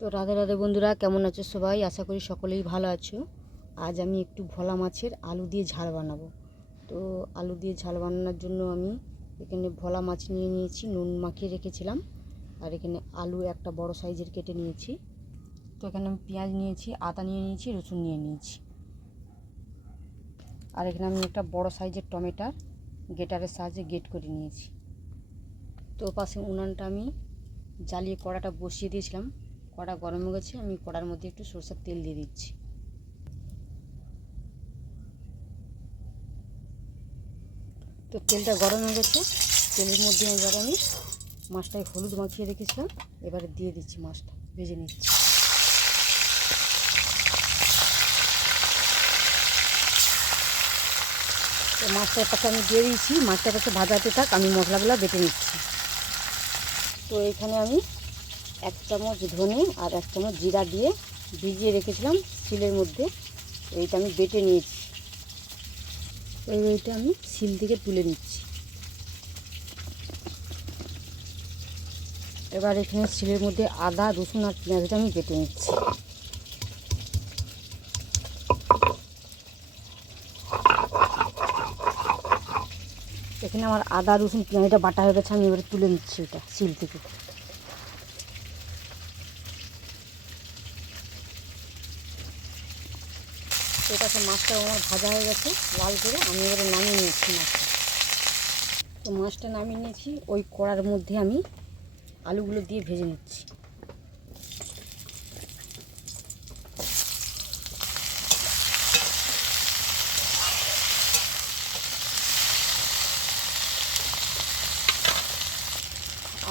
তো রাধে রাধে বন্ধুরা, কেমন আছো সবাই? আশা করি সকলেই ভালো আছো। আজ আমি একটু ভোলা মাছের আলু দিয়ে ঝাল বানাবো। তো আলু দিয়ে ঝাল বানানোর জন্য আমি এখানে ভোলা মাছ নিয়ে নিয়েছি, নুন মাখিয়ে রেখেছিলাম। আর এখানে আলু একটা বড় সাইজের কেটে নিয়েছি। তো এখানে আমি পেঁয়াজ নিয়েছি, আদা নিয়ে নিয়েছি, রসুন নিয়ে নিয়েছি। আর এখানে আমি একটা বড় সাইজের টমেটোর গ্রেটারের সাহায্যে গ্রেট করে নিয়েছি। তো পাশে উনানটা আমি জ্বালিয়ে কড়াটা বসিয়ে দিয়েছিলাম। কড়া গরম হয়ে গেছে, আমি কড়ার মধ্যে একটু সরষের তেল দিয়ে দিচ্ছি। তো তেলটা গরম হয়ে গেছে, তেলের মধ্যে এবার আমি মাছটায় হলুদ মাখিয়ে রেখেছিলাম, এবারে দিয়ে দিচ্ছি, মাছটা ভেজে নিচ্ছি। তো মাছটার পাশে আমি দিয়ে দিয়েছি, মাছটার পাশে ভাজাতে থাক, আমি মশলাগুলো বেটে নিচ্ছি। তো এখানে আমি 1 চামচ ধনে আর 1 চামচ জিরা দিয়ে ভিজিয়ে রেখেছিলাম শিলের মধ্যে। এইটা আমি বেটে নিয়েছি, এইটা আমি শিল থেকে তুলে নিচ্ছি। এবার এখানে শিলের মধ্যে আদা, রসুন আর পেঁয়াজটা আমি বেটে নিচ্ছি। এখানে আমার আদা, রসুন, পেঁয়াজটা বাটা হয়ে গেছে, আমি এবারে তুলে নিচ্ছি এটা শিল থেকে। এটা মাছটা আমার ভাজা হয়ে গেছে লাল করে, আমি এবারে নামিয়ে নিচ্ছি মাছটা। তো মাছটা নামিয়ে নিয়েছি, ওই কড়ার মধ্যে আমি আলুগুলো দিয়ে ভেজে নিচ্ছি।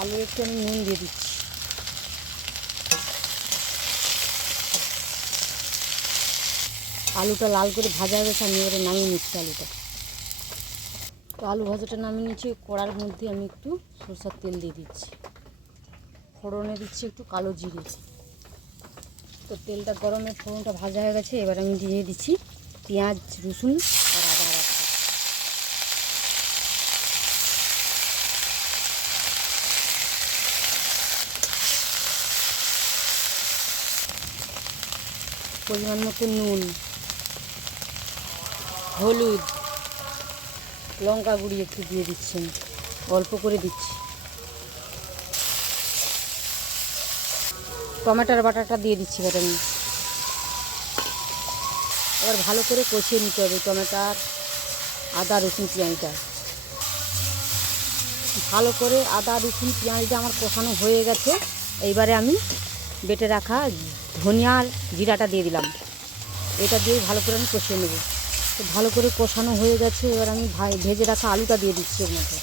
আলু একটু আমি নুন দিয়ে দিচ্ছি। আলুটা লাল করে ভাজা হয়ে গেছে, আমি এবারে নামিয়ে নিচ্ছি আলুটা। তো আলু ভাজাটা নামিয়ে নিচ্ছি, কড়ার মধ্যে আমি একটু সরষের তেল দিয়ে দিচ্ছি, ফোড়নে দিচ্ছি একটু কালো জিরে। তো তেলটা গরমে ফোড়নটা ভাজা হয়ে গেছে, এবার আমি দিয়ে দিচ্ছি পেঁয়াজ, রসুন আর আদা বাটা। পরিমাণ মতো নুন, হলুদ, লঙ্কা গুঁড়ি একটু দিয়ে দিচ্ছি, অল্প করে দিচ্ছি। টমেটোর বাটাটা দিয়ে দিচ্ছি এবার আমি। এবার ভালো করে কষিয়ে নিতে হবে টমেটোর, আদা, রসুন, পেঁয়াজটা। ভালো করে আদা, রসুন, পেঁয়াজটা আমার কষানো হয়ে গেছে। এইবারে আমি বেটে রাখা ধনিয়া আর জিরাটা দিয়ে দিলাম, এটা দিয়ে ভালো করে আমি কষিয়ে নেব। তো ভালো করে কষানো হয়ে গেছে, এবার আমি ভেজে রাখা আলুটা দিয়ে দিচ্ছি এর মধ্যে।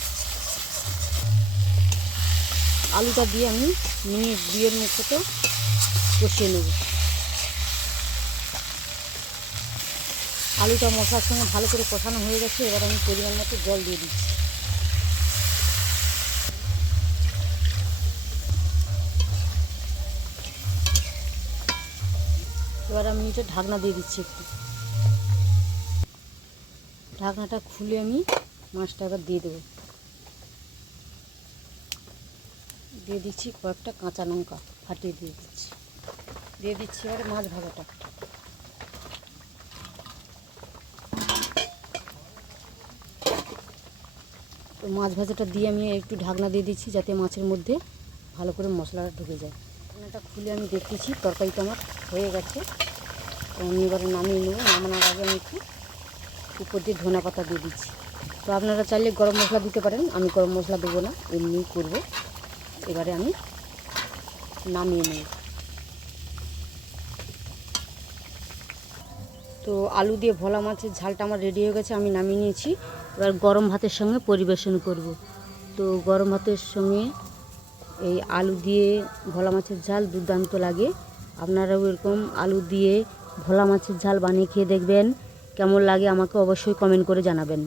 আলুটা দিয়ে আমি মিনিট 2-এর মতো কষিয়ে নেব। আলুটা মশলার সঙ্গে ভালো করে কষানো হয়ে গেছে, এবার আমি পরিমাণ মতো জল দিয়ে দিচ্ছি। এবার আমি এটা ঢাকনা দিয়ে দিচ্ছি একটু। ঢাকনাটা খুলে আমি মাছটা এবার দিয়ে দেবো। দিয়ে দিচ্ছি কয়েকটা কাঁচা লঙ্কা ফাটিয়ে দিয়ে দিচ্ছি এবারে মাছ ভাজাটা। তো মাছ ভাজাটা দিয়ে আমি একটু ঢাকনা দিয়ে দিচ্ছি, যাতে মাছের মধ্যে ভালো করে মশলাটা ঢুকে যায়। ঢাকনাটা খুলে আমি দেখতেছি তরকারিটা আমার হয়ে গেছে। তো আমি এবারে নামিয়ে নেব। নামানোর আগে আমি একটু উপর দিয়ে ধনে পাতা দিয়ে দিচ্ছি। তো আপনারা চাইলে গরম মশলা দিতে পারেন, আমি গরম মশলা দেবো না, এমনি করব। এবারে আমি নামিয়ে নেব। তো আলু দিয়ে ভোলা মাছের ঝালটা আমার রেডি হয়ে গেছে, আমি নামিয়ে নিয়েছি। এবার গরম ভাতের সঙ্গে পরিবেশন করব। তো গরম ভাতের সঙ্গে এই আলু দিয়ে ভোলা মাছের ঝাল দুর্দান্ত লাগে। আপনারাও এরকম আলু দিয়ে ভোলা মাছের ঝাল বানিয়ে খেয়ে দেখবেন, কেমন লাগে আমাকে অবশ্যই কমেন্ট করে জানাবেন।